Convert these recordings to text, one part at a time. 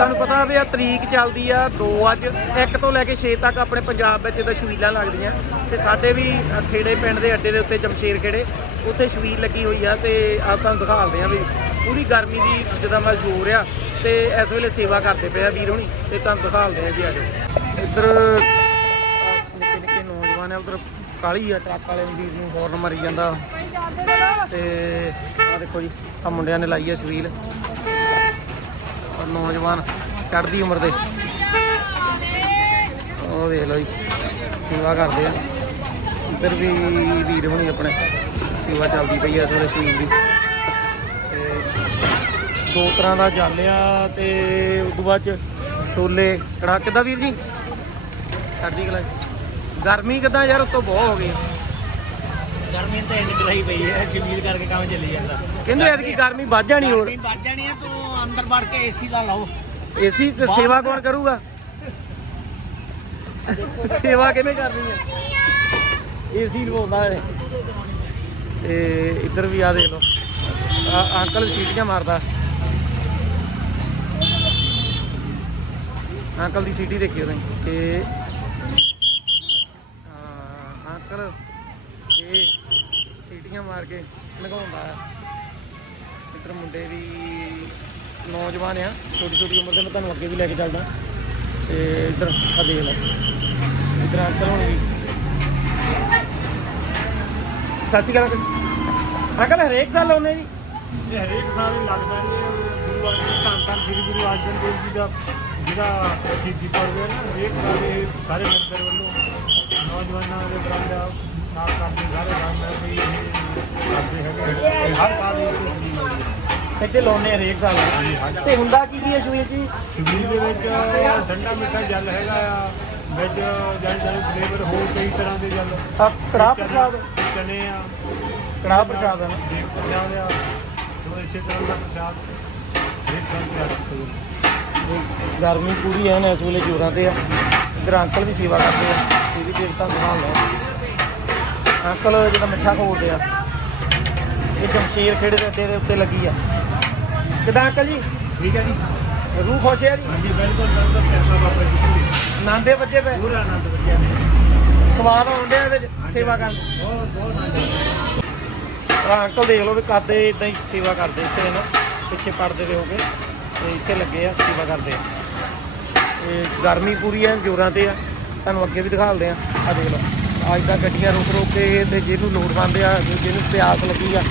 ਤੁਹਾਨੂੰ ਪਤਾ ਵੀ ਆ, ਤਰੀਕ ਚੱਲਦੀ ਆ 2 ਅੱਜ 1 ਤੋਂ ਲੈ ਕੇ 6 ਤੱਕ ਆਪਣੇ ਪੰਜਾਬ ਵਿੱਚ ਇਹਦਾ ਛਬੀਲਾਂ ਲੱਗਦੀਆਂ। ਤੇ ਸਾਡੇ ਵੀ ਖੇੜੇ ਪਿੰਡ ਦੇ ਅੱਡੇ ਦੇ ਉੱਤੇ ਜਮਸ਼ੇਰ ਖੇੜੇ, ਉੱਥੇ ਛਬੀਲ ਲੱਗੀ ਹੋਈ ਆ ਤੇ ਆ ਤੁਹਾਨੂੰ ਦਿਖਾਉਂਦੇ ਆ ਵੀ ਪੂਰੀ ਗਰਮੀ ਦੀ ਜਿੱਦਾਂ ਮੈਂ ਜੋਰ ਆ ਤੇ ਇਸ ਵੇਲੇ ਸੇਵਾ ਕਰਦੇ ਪਏ ਆ ਵੀਰ ਹੋਣੀ, ਤੇ ਤੁਹਾਨੂੰ ਦਿਖਾਉਂਦੇ ਆ ਵੀ ਆ ਜਾਓ। ਇੱਧਰ ਨਿੱਕੇ ਨਿੱਕੇ ਨੌਜਵਾਨ ਆ, ਉਧਰ ਕਾਲੀ ਆ, ਟਰੱਕ ਵਾਲੇ ਵੀਰ ਨੂੰ ਹੌਰਨ ਮਾਰੀ ਜਾਂਦਾ। ਤੇ ਆ ਦੇਖੋ ਜੀ ਆ ਮੁੰਡਿਆਂ ਨੇ ਲਾਈ ਆ ਛਬੀਲ ਨੌਜਵਾਨ ਚੜ੍ਹਦੀ ਉਮਰ ਦੇ। ਉਹ ਦੇਖ ਲਓ ਜੀ ਸੇਵਾ ਕਰਦੇ ਆ। ਇੱਧਰ ਵੀ ਵੀਰ ਹੋਣੀ ਆਪਣੇ ਸੇਵਾ ਚੱਲਦੀ ਪਈ ਆ ਇਸ ਵੇਲੇ ਸ਼ਹੀਦ ਦੀ। ਤੇ ਦੋ ਤਰ੍ਹਾਂ ਦਾ ਜਲ ਆ ਤੇ ਉਸ ਤੋਂ ਬਾਅਦ ਚ ਛੋਲੇ ਕੜਾ ਕਿੱਦਾਂ ਵੀਰ ਜੀ? ਚੜ੍ਹਦੀ ਕਲਾ ਗਰਮੀ ਕਿੱਦਾਂ ਯਾਰ ਉਤੋਂ ਬਹੁਤ ਹੋ ਗਈ ਗਰਮੀ ਤਾਂ ਇੰਨੀ ਚਲਾਈ ਪਈ ਹੈ ਜ਼ਮੀਨ ਕਰਕੇ ਕੰਮ ਚੱਲੀ ਜਾਂਦਾ। ਕਹਿੰਦੇ ਐਤਕੀ ਗਰਮੀ ਵੱਧ ਜਾਣੀ ਹੋਰ। ਵੱਧ ਜਾਣੀ ਹੈ ਤੂੰ ਅੰਦਰ ਵੜ ਕੇ ਏਸੀ ਲਾ ਲਾਓ। ਏਸੀ ਤੇ ਸੇਵਾ ਕੌਣ ਕਰੂਗਾ? ਸੇਵਾ ਕਿਹਨੇ ਕਰਨੀ ਹੈ? ਏਸੀ ਲਵਾਉਂਦਾ ਹੈ ਤੇ ਇੱਧਰ ਵੀ ਆ ਦੇਖ ਲਓ। ਅੰਕਲ ਵੀ ਸੀਟੀਆਂ ਮਾਰਦਾ। ਅੰਕਲ ਦੀ ਸੀਟੀ ਦੇਖਿਓ ਤੁਸੀਂ ਤੇ ਅੰਕਲ ਇਹ ਸੀਟੀਆਂ ਮਾਰ ਕੇ ਲਗਾਉਂਦਾ ਹੈ ਇੱਧਰ ਮੁੰਡੇ ਵੀ ਨੌਜਵਾਨ ਆ, ਛੋਟੀ ਛੋਟੀ ਉਮਰ ਦੇ, ਮੈਂ ਤੁਹਾਨੂੰ ਅੱਗੇ ਵੀ ਲੈ ਕੇ ਚੱਲਦਾ। ਤੇ ਇੱਧਰ ਆ ਦੇਖ ਲਓ। ਇੱਧਰ ਅੰਕਲ ਹੁਣ ਸਤਿ ਸ਼੍ਰੀ ਅਕਾਲ ਅੰਕਲ। ਅੰਕਲ, ਹਰੇਕ ਸਾਲ ਲਾਉਂਦੇ ਜੀ? ਇਹ ਹਰੇਕ ਸਾਲ ਹੀ ਲੱਗਦਾ ਜੀ ਗੁਰੂ ਅਰਜਨ ਧੰਨ ਧੰਨ ਸ੍ਰੀ ਗੁਰੂ ਅਰਜਨ ਦੇਵ ਜੀ ਦਾ ਜਿਹੜਾ ਸ਼ਹੀਦੀ ਪੁਰਬ ਹੈ ਨਾ, ਹਰੇਕ ਸਾਲ ਇਹ ਸਾਰੇ ਲੰਗਰ ਵੱਲੋਂ ਨੌਜਵਾਨਾਂ ਦੇ ਬਰਾਂਡਾ ਨਾਲ ਕਰਦੇ ਸਾਰੇ ਗਾਣਾ ਵੀ ਇਹ ਕਰਦੇ ਹੈਗੇ ਹਰ ਸਾਲ ਇਹ ਇੱਥੇ ਲਾਉਂਦੇ ਹਰੇਕ ਸਾਲ। ਤੇ ਹੁੰਦਾ ਕੀ ਕੀ ਹੈ ਸ਼ੂਏ ਜੀ? ਸ਼ਬੀਲ ਦੇ ਵਿੱਚ ਠੰਡਾ ਮਿੱਠਾ ਜਲ ਹੈਗਾ ਆ ਵਿੱਚ ਜਲ ਜਲ ਫਲੇਵਰ ਹੋਰ ਕਈ ਤਰ੍ਹਾਂ ਦੇ ਜਲ। ਆ ਪ੍ਰਸ਼ਾਦ? ਚਨੇ ਆ। ਕੜਾਹ ਪ੍ਰਸ਼ਾਦ ਆ ਜੋ ਇਸੇ ਤਰ੍ਹਾਂ ਦਾ ਪ੍ਰਸ਼ਾਦ ਹਰੇਕ ਸਾਲ ਤਿਆਰ ਇਹ ਗਰਮੀ ਪੂਰੀ ਹੈ ਨਾ ਇਸ ਵੇਲੇ ਜੋਰਾਂ ਤੇ ਆ। ਇੱਧਰ ਅੰਕਲ ਵੀ ਸੇਵਾ ਕਰਦੇ ਆ। ਇਹ ਵੀ ਦੇਵਤਾ ਦਿਖਾਉਣ ਲਓ ਅੰਕਲ ਜਿਹੜਾ ਮਿੱਠਾ ਖੋਲਦੇ ਆ। ਇਹ ਜਮਸ਼ੇਰ ਖੇੜੇ ਦੇ ਅੱਡੇ ਦੇ ਉੱਤੇ ਲੱਗੀ ਆ। ਕਿਦਾਂ ਅੰਕਲ ਜੀ? ਠੀਕ ਹੈ ਜੀ। ਰੂਹ ਖੁਸ਼ ਹੈ ਜੀ? ਹਾਂਜੀ ਬਿਲਕੁਲ ਬਿਲਕੁਲ ਕਿਰਪਾ ਬਾਬਾ ਜੀ। ਦੀ ਨਾਂਦੇ ਵੱਜੇ ਪਏ? ਪੂਰਾ ਆਨੰਦ ਵਧੀਆ ਨੇ ਸਵਾਦ ਆਉਂਦੇ ਆ ਇਹਦੇ ਚ ਸੇਵਾ ਕਰਨ। ਬਹੁਤ ਬਹੁਤ ਆਨੰਦ ਆਹ ਅੰਕਲ ਦੇਖ ਲਓ ਵੀ ਕਾਦੇ ਇਦਾਂ ਹੀ ਸੇਵਾ ਕਰਦੇ ਇੱਥੇ ਨਾ ਪਿੱਛੇ ਪੜਦੇ ਦੇ ਹੋਗੇ ਤੇ ਇੱਥੇ ਲੱਗੇ ਆ ਸੇਵਾ ਕਰਦੇ ਆ। ਇਹ ਗਰਮੀ ਪੂਰੀ ਆ ਜੋਰਾਂ ਤੇ ਆ। ਤੁਹਾਨੂੰ ਅੱਗੇ ਵੀ ਦਿਖਾਲਦੇ ਆ। ਆ ਦੇਖ ਲਓ ਅੱਜ ਤਾਂ ਗੱਡੀਆਂ ਰੁਕ ਰੁਕ ਕੇ ਤੇ ਜਿਹਨੂੰ ਲੋੜਵੰਦ ਆ ਜਿਹਨੂੰ ਪਿਆਸ ਲੱਗੀ ਆ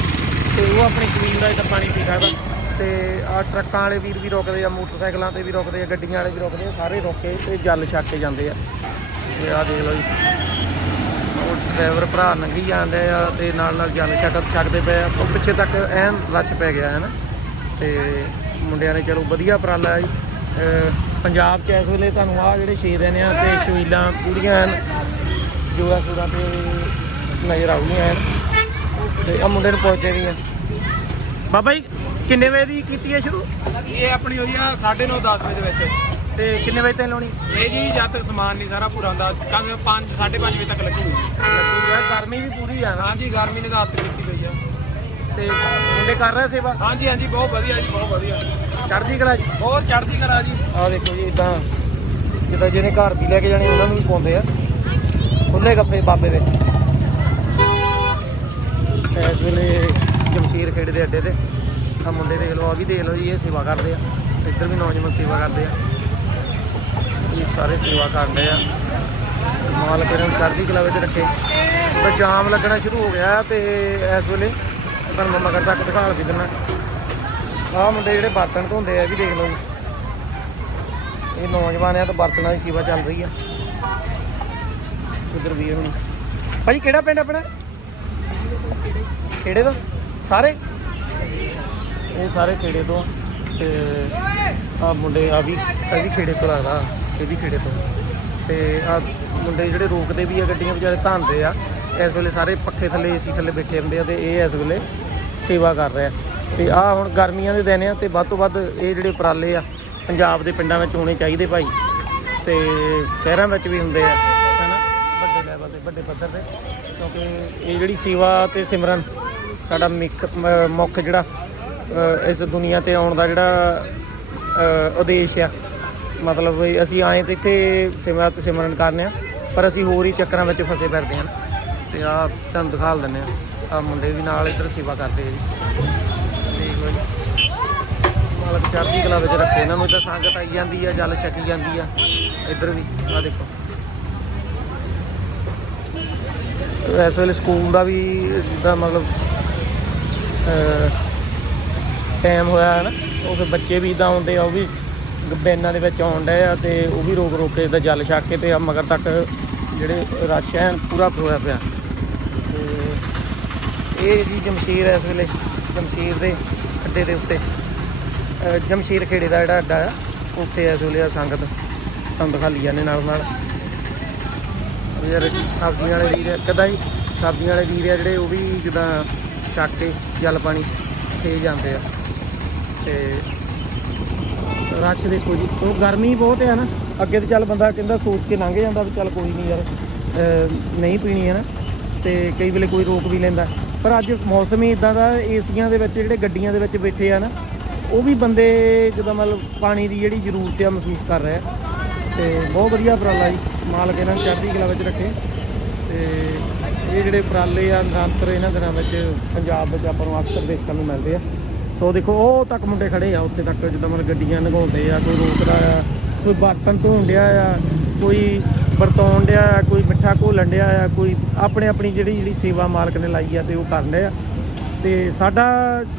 ਤੇ ਉਹ ਆਪਣੀ ਜ਼ਮੀਨ ਦਾ ਇੱਧਰ ਪਾਣੀ ਪੀ ਸਕਦਾ। ਤੇ ਆ ਟਰੱਕਾਂ ਵਾਲੇ ਵੀਰ ਵੀ ਰੋਕਦੇ ਆ, ਮੋਟਰਸਾਈਕਲਾਂ ਤੇ ਵੀ ਰੋਕਦੇ ਆ, ਗੱਡੀਆਂ ਵਾਲੇ ਵੀ ਰੋਕਦੇ ਆ, ਸਾਰੇ ਰੁਕ ਕੇ ਤੇ ਜਲ ਛੱਕ ਕੇ ਜਾਂਦੇ ਆ। ਤੇ ਆ ਦੇਖ ਲਓ ਜੀ। ਉਹ ਡਰਾਈਵਰ ਭਰਾ ਲੰਘੀ ਜਾਂਦੇ ਆ ਤੇ ਨਾਲ ਨਾਲ ਜਲ ਛਕ ਛਕਦੇ ਪਏ ਆ। ਉਹ ਪਿੱਛੇ ਤੱਕ ਐਨ ਰੱਛ ਪੈ ਗਿਆ ਹੈ ਨਾ ਤੇ ਮੁੰਡਿਆਂ ਨੇ ਚਲੋ ਵਧੀਆ ਉਪਰਾਲਾ ਹੈ ਜੀ ਪੰਜਾਬ 'ਚ ਇਸ ਵੇਲੇ ਤੁਹਾਨੂੰ ਆ ਜਿਹੜੇ ਛੇ ਦਿਨ ਆ ਤੇ ਸ਼ਵੀਲਾਂ ਪੂਰੀਆਂ ਐਨ ਜੋਰਾ ਸੂਰਾ ਤੇ ਨਜ਼ਰ ਆਉਂਦੀਆਂ ਐਨ। ਤੇ ਆ ਮੁੰਡੇ ਨੂੰ ਪਹੁੰਚੇ ਵੀ ਆ। ਬਾਬਾ ਜੀ ਕਿੰਨੇ ਵਜੇ ਦੀ ਕੀਤੀ ਹੈ ਸ਼ੁਰੂ? ਇਹ ਆਪਣੀ ਹੋਈ ਆ 9:30 10 ਵਜੇ ਦੇ ਵਿੱਚ। ਤੇ ਕਿੰਨੇ ਵਜੇ ਤੱਕ ਲਾਉਣੀ? ਇਹ ਜੀ ਜਦ ਤੱਕ ਸਮਾਨ ਨਹੀਂ ਸਾਰਾ ਪੂਰਾ ਹੁੰਦਾ ਕੰਮ 5 5:30 ਵਜੇ ਤੱਕ ਲੱਗੂਗੀ। ਯਾਰ ਗਰਮੀ ਵੀ ਪੂਰੀ ਆ ਨਾ। ਹਾਂਜੀ ਗਰਮੀ ਨੇ ਤਾਂ ਹੱਥ ਕੀਤੀ ਪਈ ਆ। ਤੇ ਮੁੰਡੇ ਕਰ ਰਹੇ ਸੇਵਾ? ਹਾਂਜੀ ਹਾਂਜੀ ਬਹੁਤ ਵਧੀਆ ਜੀ ਬਹੁਤ ਵਧੀਆ। ਚੜ੍ਹਦੀ ਕਲਾ ਜੀ? ਬਹੁਤ ਚੜ੍ਹਦੀ ਕਲਾ ਜੀ। ਆ ਦੇਖੋ ਜੀ ਇਦਾਂ ਜਿੱਦਾਂ ਜਿਹਨੇ ਘਰ ਵੀ ਲੈ ਕੇ ਜਾਣੇ ਉਹਨਾਂ ਨੂੰ ਵੀ ਪਾਉਂਦੇ ਆ। ਖੁੱਲੇ ਗੱਫੇ ਬਾਬੇ ਦੇ। ਇਸ ਵੇਲੇ ਜਮਸ਼ੀਰ ਖੇੜੇ ਦੇ ਅੱਡੇ ਤੇ। ਆ ਮੁੰਡੇ ਦੇਖ ਲਓ, ਆ ਵੀ ਦੇਖ ਲਓ ਜੀ, ਇਹ ਸੇਵਾ ਕਰਦੇ ਆ। ਇੱਧਰ ਵੀ ਨੌਜਵਾਨ ਸੇਵਾ ਕਰਦੇ ਆ। ਇਹ ਸਾਰੇ ਸੇਵਾ ਕਰਦੇ ਆ। ਮਾਲਕ ਇਹਨਾਂ ਨੂੰ ਕਲਾ ਵਿੱਚ ਰੱਖੇ। ਤਾਂ ਜਾਮ ਲੱਗਣਾ ਸ਼ੁਰੂ ਹੋ ਗਿਆ ਤੇ ਇਸ ਵੇਲੇ ਤੁਹਾਨੂੰ ਮੈਂ ਮਗਰ ਤੱਕ ਦਿਖਾ ਵੀ ਦਿੰਦਾ। ਆਹ ਮੁੰਡੇ ਜਿਹੜੇ ਬਰਤਨ ਧੋਂਦੇ ਆ, ਇਹ ਵੀ ਦੇਖ ਲਓ ਜੀ। ਇਹ ਨੌਜਵਾਨ ਆ ਤਾਂ ਬਰਤਨਾਂ ਦੀ ਸੇਵਾ ਚੱਲ ਰਹੀ ਆ। ਉਧਰ ਵੀਰ ਹੁਣੀ। ਭਾਜੀ ਕਿਹੜਾ ਪਿੰਡ ਆਪਣਾ? ਕਿਹੜੇ ਤੋਂ? ਸਾਰੇ? ਇਹ ਸਾਰੇ ਖੇੜੇ ਤੋਂ ਆ। ਤੇ ਆ ਮੁੰਡੇ, ਆ ਵੀ, ਇਹ ਵੀ ਖੇੜੇ ਤੋਂ ਲੱਗਦਾ, ਇਹ ਵੀ ਖੇੜੇ ਤੋਂ। ਤੇ ਆ ਮੁੰਡੇ ਜਿਹੜੇ ਰੋਕਦੇ ਵੀ ਆ ਗੱਡੀਆਂ ਵਿਚਾਰੇ ਧਾਨਦੇ ਆ, ਇਸ ਵੇਲੇ ਸਾਰੇ ਪੱਖੇ ਥੱਲੇ, ਏਸੀ ਥੱਲੇ ਬੈਠੇ ਹੁੰਦੇ ਆ ਤੇ ਇਹ ਇਸ ਵੇਲੇ ਸੇਵਾ ਕਰ ਰਿਹਾ। ਤੇ ਆ ਹੁਣ ਗਰਮੀਆਂ ਦੇ ਦਿਨ ਆ ਤੇ ਵੱਧ ਤੋਂ ਵੱਧ ਇਹ ਜਿਹੜੇ ਉਪਰਾਲੇ ਆ, ਪੰਜਾਬ ਦੇ ਪਿੰਡਾਂ ਵਿੱਚ ਹੋਣੇ ਚਾਹੀਦੇ ਭਾਈ। ਤੇ ਸ਼ਹਿਰਾਂ ਵਿੱਚ ਵੀ ਹੁੰਦੇ ਆ, ਹੈਨਾ? ਵੱਡੇ ਲੈਵਲ ਤੇ, ਵੱਡੇ ਪੱਧਰ ਤੇ। ਕਿਉਂਕਿ ਇਹ ਜਿਹੜੀ ਸੇਵਾ ਤੇ ਸਿਮਰਨ, ਸਾਡਾ ਮਿੱਖ ਮੁੱਖ ਜਿਹੜਾ ਇਸ ਦੁਨੀਆ ਤੇ ਆਉਣ ਦਾ ਜਿਹੜਾ ਉਦੇਸ਼ ਆ। ਮਤਲਬ ਅਸੀਂ ਆਏ ਤੇ ਇੱਥੇ ਸਿਮਰਨ ਸਿਮਰਨ ਕਰਨੇ ਆ, ਪਰ ਅਸੀਂ ਹੋਰ ਹੀ ਚੱਕਰਾਂ ਵਿੱਚ ਫਸੇ ਫਿਰਦੇ ਹਾਂ ਤੇ ਆ ਤੁਹਾਨੂੰ ਦਿਖਾ ਦਿੰਦੇ ਆ। ਆ ਮੁੰਡੇ ਵੀ ਨਾਲ ਇੱਧਰ ਸੇਵਾ ਕਰਦੇ ਆ ਜੀ। ਦੇਖ ਲਓ ਜੀ। ਮਾਲਕ ਚੜ੍ਹਦੀ ਕਲਾ ਵਿੱਚ ਰੱਖੇ। ਇਹਨਾਂ ਨੂੰ ਤਾਂ ਸੰਗਤ ਆਈ ਜਾਂਦੀ ਆ, ਜਲ ਛਕੀ ਜਾਂਦੀ ਆ। ਇੱਧਰ ਵੀ, ਆ ਦੇਖੋ। ਇਸ ਵੇਲੇ ਸਕੂਲ ਦਾ ਵੀ ਜਿੱਦਾਂ ਮਤਲਬ ਟਾਈਮ ਹੋਇਆ ਹੈ ਨਾ, ਉਹ ਫਿਰ ਬੱਚੇ ਵੀ ਇਦਾਂ ਆਉਂਦੇ ਆ, ਉਹ ਵੀ ਬੈਨਾਂ ਦੇ ਵਿੱਚ ਆਉਣ ਡਏ ਆ ਤੇ ਉਹ ਵੀ ਰੋਕ ਰੋਕ ਕੇ ਜਿੱਦਾਂ ਜਲ ਛੱਕ ਕੇ ਤੇ ਆ ਮਗਰ ਤੱਕ ਜਿਹੜੇ ਰਸ਼ ਹੈ, ਪੂਰਾ ਹੋਇਆ ਪਿਆ। ਤੇ ਇਹ ਜੀ ਜਮਸ਼ੀਰ ਹੈ ਇਸ ਵੇਲੇ, ਜਮਸ਼ੀਰ ਦੇ ਅੱਡੇ ਦੇ ਉੱਤੇ। ਜਮਸ਼ੀਰ ਖੇੜੇ ਦਾ ਜਿਹੜਾ ਅੱਡਾ ਆ, ਉੱਥੇ ਇਸ ਵੇਲੇ ਆ ਸੰਗਤ। ਤੁਹਾਨੂੰ ਦਿਖਾ ਲਈ ਜਾਂਦੇ ਨਾਲ ਨਾਲ। ਯਾਰ ਸਬਜ਼ੀਆਂ ਵਾਲੇ ਵੀਰ ਕਦਾਂ ਹੀ ਸਬਜ਼ੀਆਂ ਵਾਲੇ ਵੀਰ ਆ ਜਿਹੜੇ ਉਹ ਵੀ ਜਿੱਦਾਂ ਛੱਕ ਕੇ ਜਲ ਪਾਣੀ ਤੇ ਜਾਂਦੇ ਆ। ਤੇ ਰਸ਼ ਦੇਖੋ ਜੀ। ਉਹ ਗਰਮੀ ਬਹੁਤ ਹੈ ਨਾ। ਅੱਗੇ ਤੇ ਚੱਲ ਬੰਦਾ ਕਹਿੰਦਾ ਸੋਚ ਕੇ ਲੰਘ ਜਾਂਦਾ ਵੀ ਚੱਲ ਕੋਈ ਨਹੀਂ ਯਾਰ ਨਹੀਂ ਪੀਣੀ ਹੈ ਨਾ। ਤੇ ਕਈ ਵੇਲੇ ਕੋਈ ਰੋਕ ਵੀ ਲੈਂਦਾ। ਪਰ ਅੱਜ ਮੌਸਮ ਹੀ ਇਦਾਂ ਦਾ, ਏਸੀਆਂ ਦੇ ਵਿੱਚ ਜਿਹੜੇ ਗੱਡੀਆਂ ਦੇ ਵਿੱਚ ਬੈਠੇ ਆ ਨਾ, ਉਹ ਵੀ ਬੰਦੇ ਜਦੋਂ ਮਤਲਬ ਪਾਣੀ ਦੀ ਜਿਹੜੀ ਜ਼ਰੂਰਤ ਆ ਮਹਿਸੂਸ ਕਰ ਰਿਹਾ ਆ। ਤੇ ਬਹੁਤ ਵਧੀਆ ਉਪਰਾਲਾ ਜੀ। ਮਾਲਕ ਇਹਨਾਂ ਨੂੰ ਚੜ੍ਹਦੀ ਕਲਾ ਵਿੱਚ ਰੱਖੇ। ਤੇ ਇਹ ਜਿਹੜੇ ਉਪਰਾਲੇ ਆ, ਨਿਰੰਤਰ ਇਹਨਾਂ ਦਿਨਾਂ ਵਿੱਚ ਪੰਜਾਬ ਵਿੱਚ ਆਪਾਂ ਨੂੰ ਅਕਸਰ ਦੇਖਣ ਨੂੰ ਮਿਲਦੇ ਆ। ਸੋ ਦੇਖੋ, ਉਹ ਤੱਕ ਮੁੰਡੇ ਖੜੇ ਆ, ਉੱਥੇ ਤੱਕ ਜਿੱਦਾਂ ਮਤਲਬ ਗੱਡੀਆਂ ਲੰਘਾਉਂਦੇ ਆ, ਕੋਈ ਰੋਕਦਾ ਆ, ਕੋਈ ਬਰਤਨ ਧੋਣ ਡਿਆ ਆ, ਕੋਈ ਵਰਤੋਂ ਡਿਆ ਆ, ਕੋਈ ਮਿੱਠਾ ਘੋਲਣ ਡਿਆ ਆ, ਕੋਈ ਆਪਣੇ ਆਪਣੀ ਜਿਹੜੀ ਜਿਹੜੀ ਸੇਵਾ ਮਾਲਕ ਨੇ ਲਾਈ ਆ ਤੇ ਉਹ ਕਰਨ ਡਿਆ। ਤੇ ਸਾਡਾ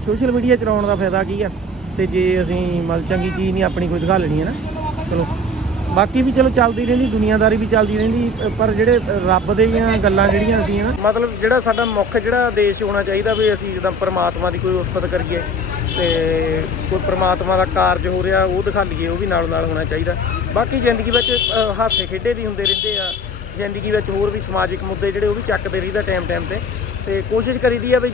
ਸੋਸ਼ਲ ਮੀਡੀਆ ਚਲਾਉਣ ਦਾ ਫਾਇਦਾ ਕੀ ਆ? ਤੇ ਜੇ ਅਸੀਂ ਮਲ ਚੰਗੀ ਚੀਜ਼ ਨਹੀਂ ਆਪਣੀ ਕੋਈ ਦਿਖਾ ਲੈਣੀ ਹੈ ਨਾ, ਚਲੋ। ਬਾਕੀ ਵੀ ਚਲੋ ਚੱਲਦੀ ਰਹਿੰਦੀ, ਦੁਨੀਆਦਾਰੀ ਵੀ ਚੱਲਦੀ ਰਹਿੰਦੀ, ਪਰ ਜਿਹੜੇ ਰੱਬ ਦੇ ਦੀਆਂ ਗੱਲਾਂ ਜਿਹੜੀਆਂ ਹੁੰਦੀਆਂ ਮਤਲਬ ਜਿਹੜਾ ਸਾਡਾ ਮੁੱਖ ਜਿਹੜਾ ਆਦੇਸ਼ ਹੋਣਾ ਚਾਹੀਦਾ ਵੀ ਅਸੀਂ ਜਿੱਦਾਂ ਪਰਮਾਤਮਾ ਦੀ ਕੋਈ ਉਸਤਤ ਕਰੀਏ ਤੇ ਕੋਈ ਪ੍ਰਮਾਤਮਾ ਦਾ ਕਾਰਜ ਹੋ ਰਿਹਾ, ਉਹ ਦਿਖਾ ਲਈਏ, ਉਹ ਵੀ ਨਾਲ ਨਾਲ ਹੋਣਾ ਚਾਹੀਦਾ। ਬਾਕੀ ਜ਼ਿੰਦਗੀ ਵਿੱਚ ਹਾਸੇ ਖੇਡੇ ਵੀ ਹੁੰਦੇ ਰਹਿੰਦੇ ਆ। ਜ਼ਿੰਦਗੀ ਵਿੱਚ ਹੋਰ ਵੀ ਸਮਾਜਿਕ ਮੁੱਦੇ ਜਿਹੜੇ ਉਹ ਵੀ ਚੱਕਦੇ ਰਹੀਦਾ ਟਾਈਮ ਟਾਈਮ ਤੇ। ਤੇ ਕੋਸ਼ਿਸ਼ ਕਰੀਦੀ ਆ ਵੀ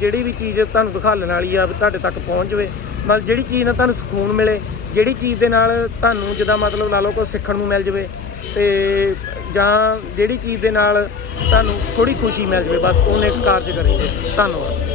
ਜਿਹੜੀ ਵੀ ਚੀਜ਼ ਤੁਹਾਨੂੰ ਦਿਖਾਲਣ ਵਾਲੀ ਆ, ਵੀ ਤੁਹਾਡੇ ਤੱਕ ਪਹੁੰਚ ਜਾਵੇ। ਮਤਲਬ ਜਿਹੜੀ ਚੀਜ਼ ਨਾਲ ਤੁਹਾਨੂੰ ਸਕੂਨ ਮਿਲੇ, ਜਿਹੜੀ ਚੀਜ਼ ਦੇ ਨਾਲ ਤੁਹਾਨੂੰ ਜਿੱਦਾਂ ਮਤਲਬ ਲਾ ਲਓ ਕੋਈ ਸਿੱਖਣ ਨੂੰ ਮਿਲ ਜਾਵੇ, ਤੇ ਜਾਂ ਜਿਹੜੀ ਚੀਜ਼ ਦੇ ਨਾਲ ਤੁਹਾਨੂੰ ਥੋੜੀ ਖੁਸ਼ੀ ਮਿਲ ਜਾਵੇ, ਬਸ ਉਹਨੇ ਕਾਰਜ ਕਰੀਏ ਧੰਨਵਾਦ।